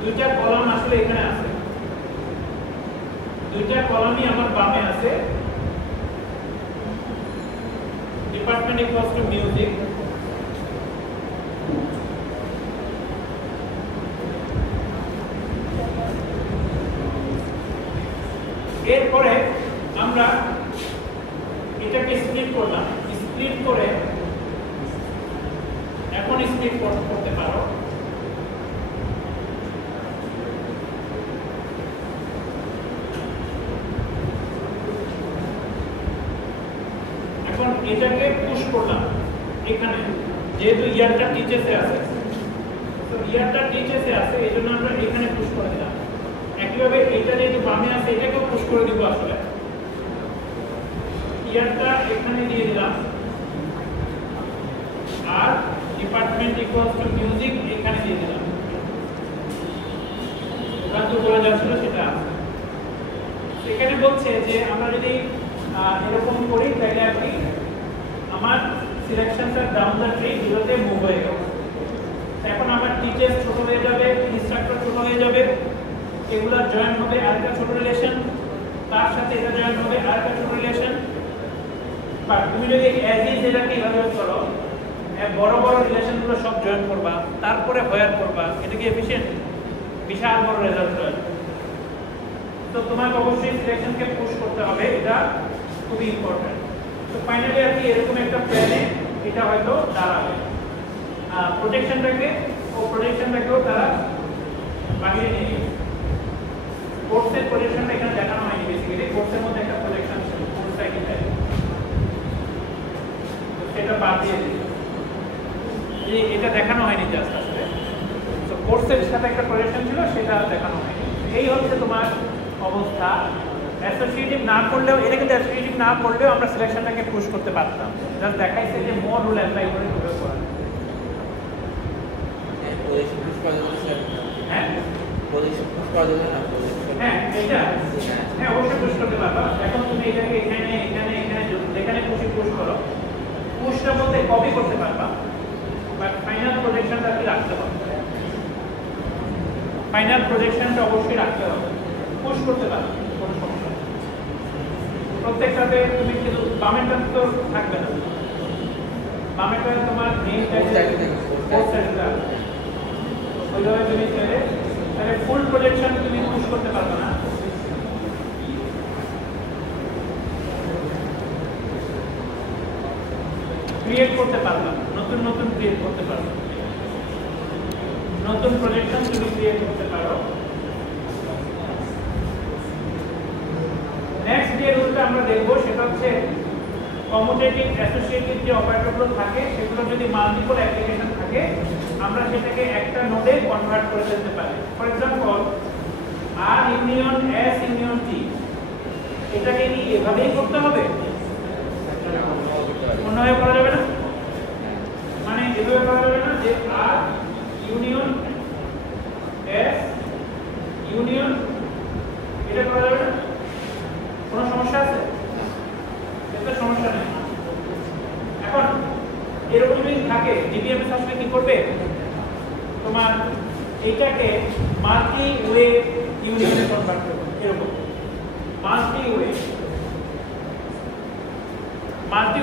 দুইটা কলাম আসলে এখানে আছে, দুইটা কলামই আমার বামে আছে, ডিপার্টমেন্ট ইকুয়ালস টু মিউজিক, এরপরে আমরা এটাকে স্প্লিট করলাম, স্প্লিট করে এখন স্প্লিট করতে পারো, এখন এটাকে পুশ করলাম এখানে, যেহেতু ইয়ারটা টিচার্সে আছে, তো ইয়ারটা টিচার্সে আছে, এজন্য আমরা এখানে পুশ করে দিলাম। একইভাবে এটা যেহেতু বামে আছে, এটাকেও পুশ করে দিব, আসলে ইয়ারটা এখানে দিয়ে দিলাম, আর ডিপার্টমেন্ট ইকুয়ালস টু মিউজিক এখানে দিয়ে দিলাম। ওখান তো বলে যাচ্ছিল সেটা, এখানে বলছে যে আমরা যদি এরকম করি তাহলে আর কি আমার সিলেকশনটা ডাউন দ্য ট্রি জিরোতে মুভ হয়ে গেল। এখন আমার টিচার্স ছোট হয়ে যাবে, ইনস্ট্রাক্টর ছোট হয়ে যাবে, এগুলা জয়েন হবে আরেকটা ছোট রিলেশন, তার সাথে এটা জয়েন হবে আরেকটা ছোট রিলেশন। বাট তুমি যদি অ্যাজ ইজ এটাকে ইভালুয়েট করো, বড় বড় রিলেশনগুলো সব জয়েন করবা, তারপরে হোয়ার করবা, এটা কি এফিশিয়েন্ট? বিশাল বড় রেজাল্ট হয়। তো তোমাকে অবশ্যই সিলেকশনকে পুশ করতে হবে, এটা খুবই ইম্পর্টেন্ট। তো ফাইনালি আর কি এরকম একটা প্ল্যানে এটা হয়তো দাঁড়াবে। প্রজেকশনটাকেও তারা বাহিরে নিয়ে গেছে। কোর্সের প্রজেকশনটা এখানে দেখানো হয়নি বেসিক্যালি, কোর্সের মধ্যে একটা প্রজেকশন ছিল কোর্স সাইকেলটা, সেটা বাদ দিয়ে দিয়েছে, এটা দেখানো হয়নি জাস্ট আসলে। তো কোর্সের সাথে একটা প্রজেকশন ছিল, সেটা দেখানো হয়নি। এই হচ্ছে তোমার অবস্থা। অ্যাসোসিয়েটিভ না করলেও, এটা কিন্তু অ্যাসোসিয়েটিভ না করলেও আমরা সিলেকশনটাকে পুশ করতে পারতাম। জাস্ট দেখাইছে যে মোর রুল অ্যাপ্লাই করে কিভাবে করা। হ্যাঁ হ্যাঁ এটা হ্যাঁ অবশ্যই পুশ করতে পারবা। এখন তুমি এটাকে এখানে এখানে এখানে যেখানে খুশি পুশ করো, পুশটা বলতে কপি করতে পারবা, বাট ফাইনাল প্রজেকশনটা কি রাখতে হবে। ফাইনাল প্রজেকশনটা অবশ্যই রাখতে হবে, পুশ করতে পারবে কোনো সমস্যা নেই। প্রত্যেকটাতে তুমি কিন্তু বামেরটা তো থাকবে না, বামেরটা তোমার মেইন সাইডটা ওইভাবে তুমি চাইলে তাহলে ফুল প্রজেকশন তুমি পুশ করতে পারবে না। ক্রিয়েট করতে পারবে, নতুন নতুন ক্রিয়েট করতে পারবে, নতুন প্রজেকশন তুমি ক্রিয়েট করতে পারো। নেক্সট যে রুলটা আমরা দেখব সেটা হচ্ছে কমিউটেটিভ অ্যাসোসিয়েটিভ যে অপারেটরগুলো থাকে সেগুলো যদি মাল্টিপল অ্যাপ্লিকেশন থাকে আমরা সেটাকে একটা নোডে কনভার্ট করে দিতে পারি। For example R union S union T, এটাকে কি এভাবেই করতে হবে? অন্যভাবে করা যাবে না, মানে এভাবে করা যাবে না যে আর ইউনিয়ন এস ইউনিয়ন, এটা করা যাবে না? কোনো সমস্যা আছে? এটা সমস্যা নেই। এখন এরকম যদি থাকে ডিবিএমএস আসলে কি করবে, তোমার এইটাকে মাল্টি ওয়ে ইউনিয়নে কনভার্ট করবে। এরকম মাল্টি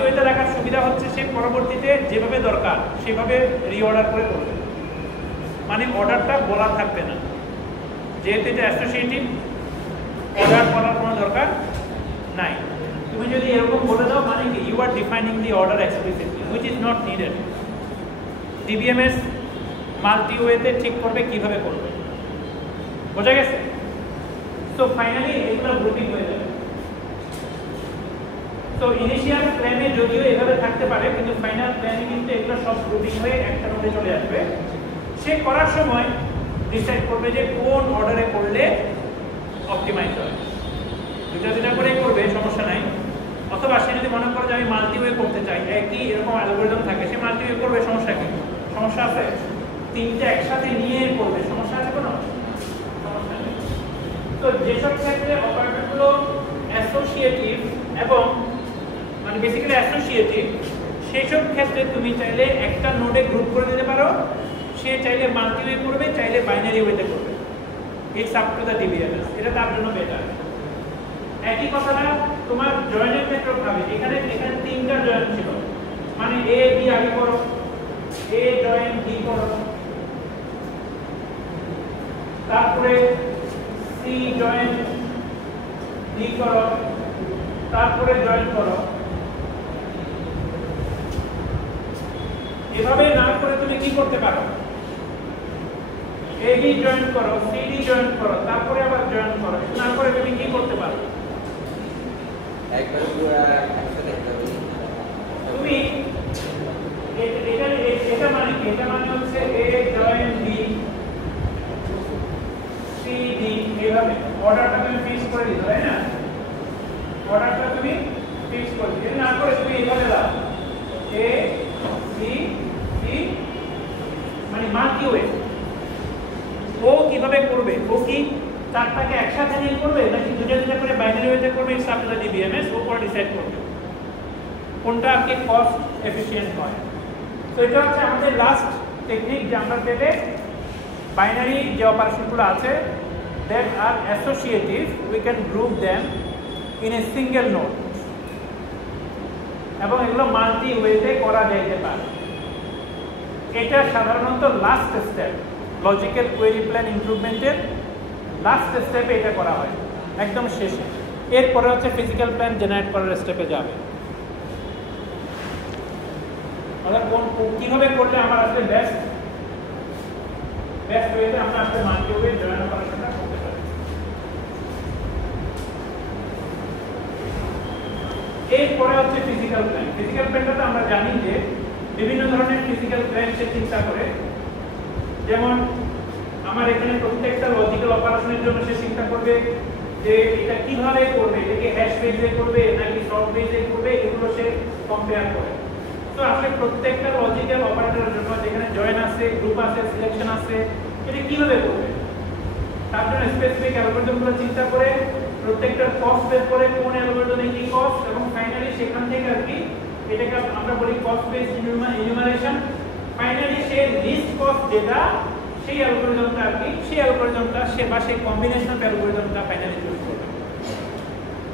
ওয়েতে রাখার সুবিধা হচ্ছে সে পরবর্তীতে যেভাবে দরকার সেভাবে রিঅর্ডার করে করবে, মানে অর্ডারটা বলা থাকবে না। যেহেতু এটা অ্যাসোসিয়েটিভ, অর্ডার করার কোনো দরকার নাই। তুমি যদি এরকম বলে দাও মানে কি you are defining the order explicitly, which is not needed. DBMS multi ওয়েতে ঠিক করবে কিভাবে করবে, বোঝা গেছে? তো ফাইনালি এগুলো গ্রুপিং হয়ে যাবে। তো ইনিশিয়াল প্ল্যানে যদিও এভাবে থাকতে পারে, কিন্তু ফাইনাল প্ল্যানে কিন্তু এগুলো সব গ্রুপিং হয়ে একটা নোডে চলে আসবে। সে করার সময় ডিসাইড করবে যে কোন অর্ডারে করলে অপটিমাইজ হবে। দুটা করে করবে, সমস্যা নাই। অথবা সে যদি মনে করে যে আমি মাল্টিওয়ে করতে চাই, একই এরকম অ্যালগরিদম থাকে, সে মাল্টিওয়ে করবে, সমস্যা কি? সমস্যা আছে? তিনটে একসাথে নিয়ে করবে, সমস্যা আছে কোনো? সমস্যা নেই। তো যেসব ক্ষেত্রে অপারেটরগুলো অ্যাসোসিয়েটিভ এবং মানে বেসিক্যালি অ্যাসোসিয়েটিভ, সেই সব ক্ষেত্রে তুমি চাইলে একটা নোডে গ্রুপ করে দিতে পারো। সে চাইলে মাল্টিওয়ে করবে, চাইলে বাইনারি ওয়েতে করবে। It's up to the DBMS, এটা তার জন্য বেটার। একই কথাটা তোমার জয়েনের ক্ষেত্রে ভাবে, এখানে তিনটা জয়েন ছিল, মানে এ বি আগে করো, এ জয়েন বি করো, তারপরে সি জয়েন ডি করো, তারপরে জয়েন করো। এভাবে না করে তুমি কি করতে পারো, এ বি জয়েন করো, সি ডি জয়েন করো, তারপরে আবার জয়েন করো। না করে তুমি কি করতে পারো, তুমি এটা মানে কি, এটা মানে হচ্ছে এ জয়েন বি সি ডি, এইভাবে অর্ডারটা তুমি ফিক্স করে দিতে, তাই না? অর্ডারটা তুমি ফিক্স করে দিতে, না করে তুমি এইভাবে দাও এ বি সি, মানে মাল্টি ওয়ে। ও কিভাবে করবে, ও কি চারটাকে একসাথে নিয়ে করবে নাকি দুটা করে বাইনারি ওয়েতে করবে? It's up to the DBMS, ও পরে ডিসাইড করবে কোনটা আর কি কস্ট এফিশিয়েন্ট হয়। তো এটা হচ্ছে আমাদের লাস্ট টেকনিক, যে আমরা পেলে বাইনারি যে অপারেশনগুলো আছে that are associative, we can group them in a single node, এবং এগুলো মাল্টি ওয়েতে করা যাইতে পারে। এটা সাধারণত last step, logical query plan ইমপ্রুভমেন্টের লাস্ট স্টেপে এটা করা হয়, একদম শেষে। এরপরে হচ্ছে ফিজিক্যাল প্ল্যান জেনারেট করার স্টেপে যাবে। অর্থাৎ কিভাবে করলে আমার আসলে বেস্ট ওয়েতে আমরা আসলে মাল্টিওয়ে জয়েন অপারেশনটা করতে পারি। এরপরে হচ্ছে ফিজিক্যাল প্ল্যান। ফিজিক্যাল প্ল্যানটা আমরা জানি যে বিভিন্ন ধরনের ফিজিক্যাল প্ল্যান সে চিন্তা করে, যেমন আমার এখানে প্রত্যেকটা লজিক্যাল অপারেশনের জন্য সে চিন্তা করবে যে এটা কিভাবে করবে, এটাকে হ্যাশ বেজে করবে নাকি শর্ট বেজে করবে, এগুলো সে কম্পেয়ার করে। তো আসলে প্রত্যেকটা লজিক্যাল অপারেটরের জন্য যেখানে জয়েন আছে, গ্রুপ আছে, সিলেকশন আছে, এটা কিভাবে করবে তার জন্য স্পেসিফিক অ্যালগরিদমগুলো চিন্তা করে প্রত্যেকটার কস্ট বের করে কোন অ্যালগরিদমে কি কস্ট, এবং ফাইনালি সেখান থেকে আর কি এটাকে আমরা বলি কস্ট বেসড ইনুমারেশন। ফাইনালি সে লিস্ট কস্ট যেটা সেই অ্যালগরিদমটা আর কি সেই অ্যালগরিদমটা সে বা সেই কম্বিনেশন অফ অ্যালগরিদমটা ফাইনালি চুজ করবে।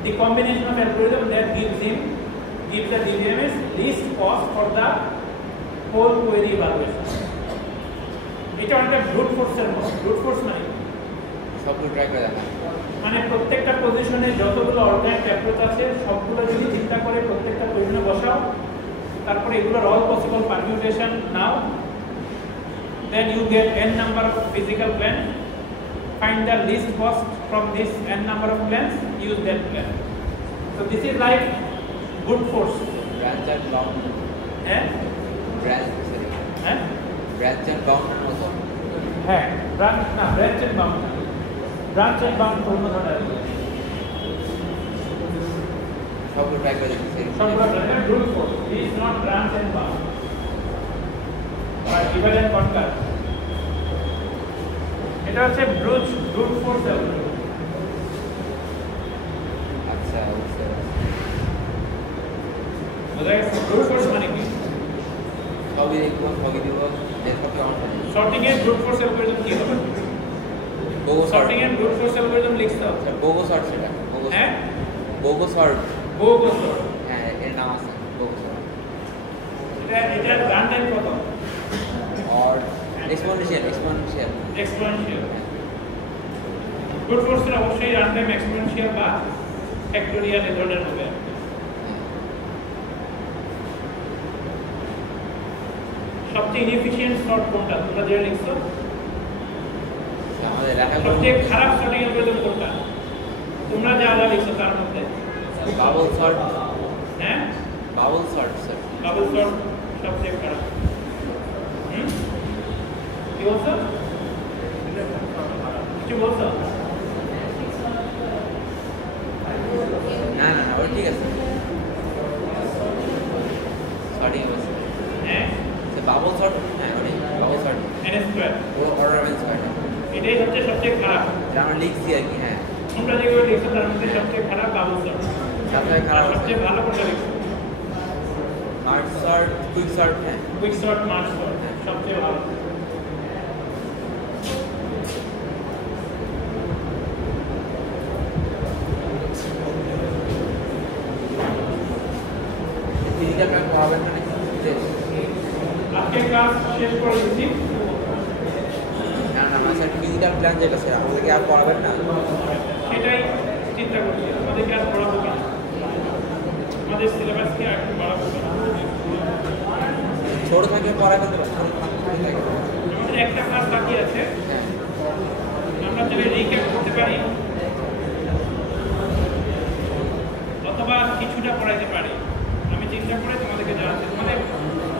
The combination of algorithm that gives the DBMS least cost for the whole query evaluation. এটা একটা ব্রুট ফোর্সের মতো। ব্রুট ফোর্স সবগুলো ট্রাই করে দেখা, মানে প্রত্যেকটা পজিশনে যতগুলো অর্গানিক অ্যাপ্রোচ আছে সবগুলো যদি চিন্তা করে প্রত্যেকটা পজিশনে বসাও, তারপরে এগুলোর all possible permutation now, then you get n number of physical plans, find the least cost from this n number of plans, use that plan. So this is like brute force. Branch and bound, হ্যাঁ branch হ্যাঁ branch and bound মতো। হ্যাঁ branch না, branch and bound. Branch and bound অন্য ধরনের সবগুলো try করে দেখছি। সবগুলো brute force is not branch and bound but divide and conquer. এটা হচ্ছে ব্রুট ফোর্স অ্যালগরিদম। আচ্ছা বুঝতে পারছি। বোঝা গেছে ব্রুট ফোর্স মানে কি? সবই দেখবো, সবই দিব, যে সবই আমার কাছে। সর্টিং এর ব্রুট ফোর্স অ্যালগরিদম কি হবে? বোগো সর্ট, সর্টিং এর ব্রুট ফোর্স অ্যালগরিদম লিখতে হবে। আচ্ছা বোগো সর্ট, সেটা বোগো হ্যাঁ বোগো সর্ট, বোগো সর্ট। হ্যাঁ এর নাম আছে বোগো সর্ট। এটা রান টাইম কত? আর এক্সপোনেনশিয়াল এক্সপোনেনশিয়াল ব্রুট ফোর্সের অবশ্যই রান টাইম এক্সপোনেনশিয়াল বা ফ্যাক্টোরিয়াল এই ধরনের হবে। সবচেয়ে ইনএফিশিয়েন্ট সর্ট কোনটা তোমরা যেটা লিখছো? আমাদের লেখা সবচেয়ে খারাপ সর্টিং অ্যালগরিদম কোনটা তোমরা যা যা লিখছো তার মধ্যে? Bubble sort. হ্যাঁ bubble sort sir. Bubble sort সবচেয়ে খারাপ। কি বলছো? কি বলছো? না না না ওটা ঠিক আছে, সর্টিং আছে। হ্যাঁ বাবল সর্ট, হ্যাঁ ওটাই bubble sort, n square O order of square, এটাই হচ্ছে সবচেয়ে খারাপ। যা আমরা লিখছি আর কি। হ্যাঁ তোমরা যেগুলো লিখছো তার মধ্যে সবচেয়ে খারাপ বাবল সর্ট। সবচেয়ে খারাপ সবচেয়ে ভালো কোনটা লিখছো? Merge sort, quick sort. হ্যাঁ কুইক সর্ট, মার্জ সর্ট সবচেয়ে ভালো। ফিজিক্যাল প্ল্যান পড়াবেন মানে আজকে ক্লাস শেষ করে দিচ্ছি। না না না স্যার, ফিজিক্যাল প্ল্যান যেটা স্যার আমাদেরকে আর পড়াবেন না? সেটাই চিন্তা করছি আমাদেরকে আর পড়াবো কিনা, আমাদের সিলেবাসকে আর একটু বাড়াবো কিনা। ছোট থাকলে পড়াবেন তো, আমাদের একটা ক্লাস বাকি আছে, হ্যাঁ আমরা যদি রিক্যাপ করতে পারি অথবা কিছুটা পড়াইতে পারি। আমি চিন্তা করে তোমাদেরকে জানাচ্ছি। তোমাদের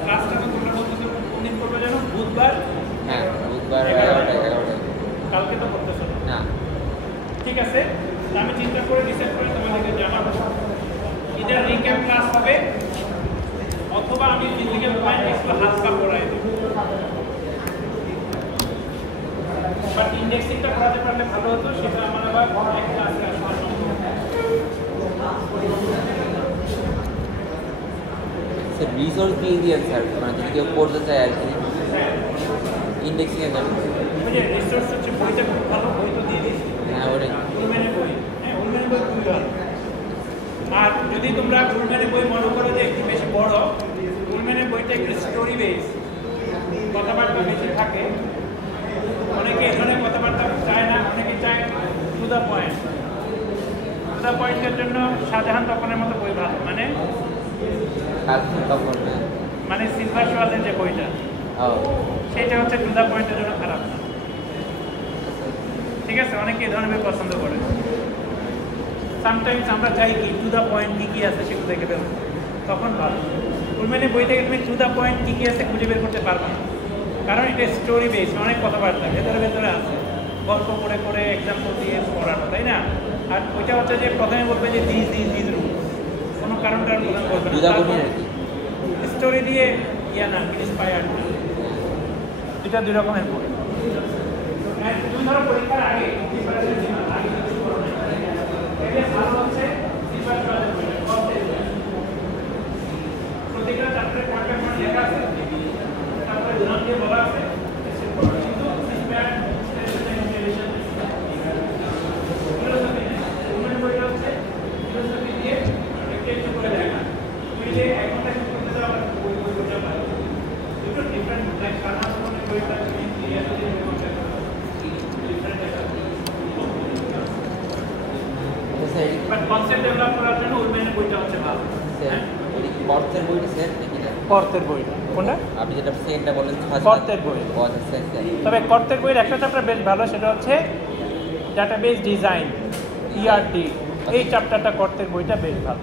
ক্লাসটা তো তোমরা বলতেছো কোনদিন করবে জানো? বুধবার। হ্যাঁ বুধবার 11টায়। কালকে তো করতেছো না? ঠিক আছে, আমি চিন্তা করে ডিসাইড করে তোমাদেরকে জানাবো। এটা রিক্যাপ ক্লাস হবে অথবা আমি ফিজিক্যাল প্ল্যান একটু হালকা পড়াই দেবো। বাট ইন্ডেক্সিংটা পড়াতে পারলে ভালো হতো, সেটা আমার আবার এক ক্লাসে আসা সম্ভব। স্যার রিসোর্স দিয়ে দিয়েন স্যার, মানে যদি কেউ পড়তে চায় আর কি ইন্ডেক্সিংয়ের জন্য। ওই যে রিসোর্স হচ্ছে বইটা খুব ভালো, বই তো দিয়ে দিচ্ছি। হ্যাঁ ওটাই উলম্যানের বই, হ্যাঁ উলম্যানের বই খুবই ভালো। আর যদি তোমরা উলম্যানের বই মনে করো যে একটু বেশি বড়, উলম্যানের বইটা একটু স্টোরি বেস, কথাবার্তা বেশি থাকে। অনেকে এখানে কথাবার্তা চায় না, অনেকে চায় to the point. To the পয়েন্টের জন্য শাহজাহান তপনের মতো বই ভালো, মানে তখন মানে সিলভার সোয়াজের যে বইটা সেটা হচ্ছে টু দ্য পয়েন্টের জন্য খারাপ না। ঠিক আছে, অনেকে এই ধরনের বই পছন্দ করে। সামটাইমস আমরা চাই কি টু দ্য পয়েন্ট কী কী আছে সেগুলো দেখে বের করতে, তখন ভালো। মানে বই থেকে তুমি টু দ্য পয়েন্ট কী কী আছে খুঁজে বের করতে পারবে না, কারণ এটা স্টোরি বেস, অনেক কথাবার্তা ভেতরে ভেতরে আছে, গল্প করে করে এক্সাম্পল দিয়ে পড়ানো, তাই না? আর ওইটা হচ্ছে যে প্রথমে বলবে যে দিস রুল, কোনো কারণটার প্রধান বলবে না, স্টোরি দিয়ে ইয়া না ইন্সপায়ার্ড না। এটা দুই রকমের বই। তুমি ধরো পরীক্ষার আগে ভালো হচ্ছে প্রত্যেকটা চ্যাপ্টারে কন্টেন্ট মানে লেখা আছে, তারপরে নাম দিয়ে বলা আছে, কনসেপ্ট ডেভেলপ করার জন্য উলম্যানের বইটা হচ্ছে ভালো। কর্তের বইটা স্যার কর্তের বইটা কোনটা? আপনি যেটা সেকেন্ডটা বলেন কর্তের বই। তবে কর্তের বইয়ের একটা চ্যাপ্টার বেশ ভালো, সেটা হচ্ছে ডাটাবেস ডিজাইন, ERD। এই চ্যাপ্টারটা কর্তের বইটা বেশ ভালো।